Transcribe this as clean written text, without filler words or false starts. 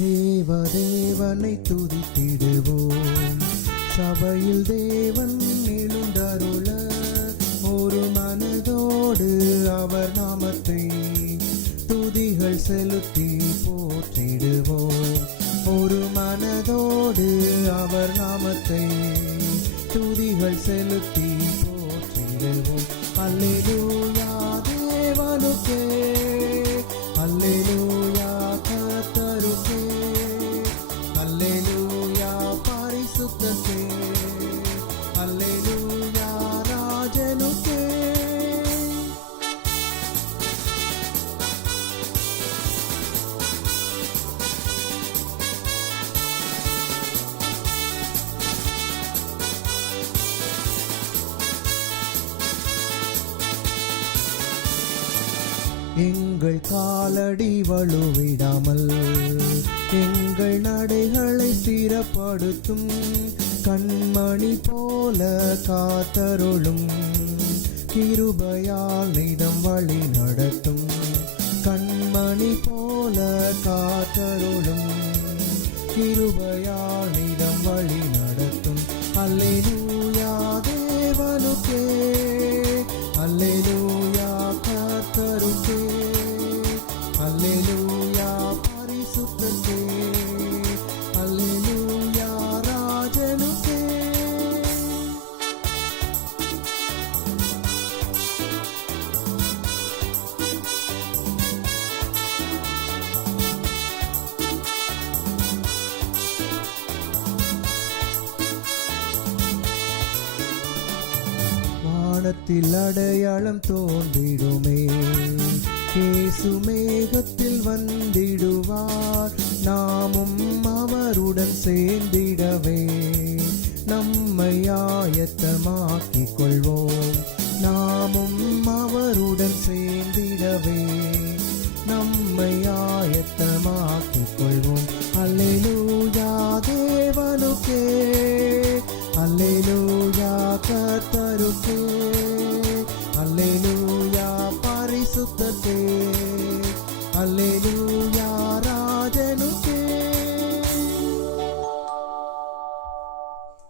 தேவனை துதித்திடுவோம். சபையில் தேவன் எழுந்தருள ஒரு மனதோடு அவர் நாமத்தை துதிகள் செலுத்தி போற்றிடுவோம். ஒரு மனதோடு அவர் நாமத்தை துதிகள் செலுத்தி போற்றிடுவோம். அல்லேலூயா தேவனுக்கே, அல்லேலூயா கர்த்தருக்கே, அல்லேலூயா பரிசுத்தருக்கே, அல்லேலூயா ராஜனுக்கே. எங்கள் காலடி வலுவிடாமல் எங்கள் நடைகளை ஸ்திரப்படுத்தும் கண்மணி போல காத்தருளும். கிருபையால் நிதம் வழி நடத்தும் கண்மணி போல காத்தருளும். கிருபையால் நிதம் வழி நடத்தும். அல்லேலூயா தேவனுக்கே, அல்லேலூயா கர்த்தருக்கே, அல்லேலூயா பரிசுத்தருக்கே, அல்லேலூயா ராஜனுக்கே. வானத்தில் அடையாளம் தோன்றிடுமே, இயேசு மேகத்தில் வந்திடுவார். நாமும் அவருடன் சேர்ந்திடவே நம்மை ஆயத்தமாக்கிக் கொள்வோம். நாமும் அவருடன் சேர்ந்திடவே நம்மை ஆயத்தமாக்கிக் கொள்வோம். அல்லேலூயா தேவனுக்கே, அல்லேலூயா கர்த்தருக்கே, அல்லேலூயா பரிசுத்தருக்கே, அல்லேலூயா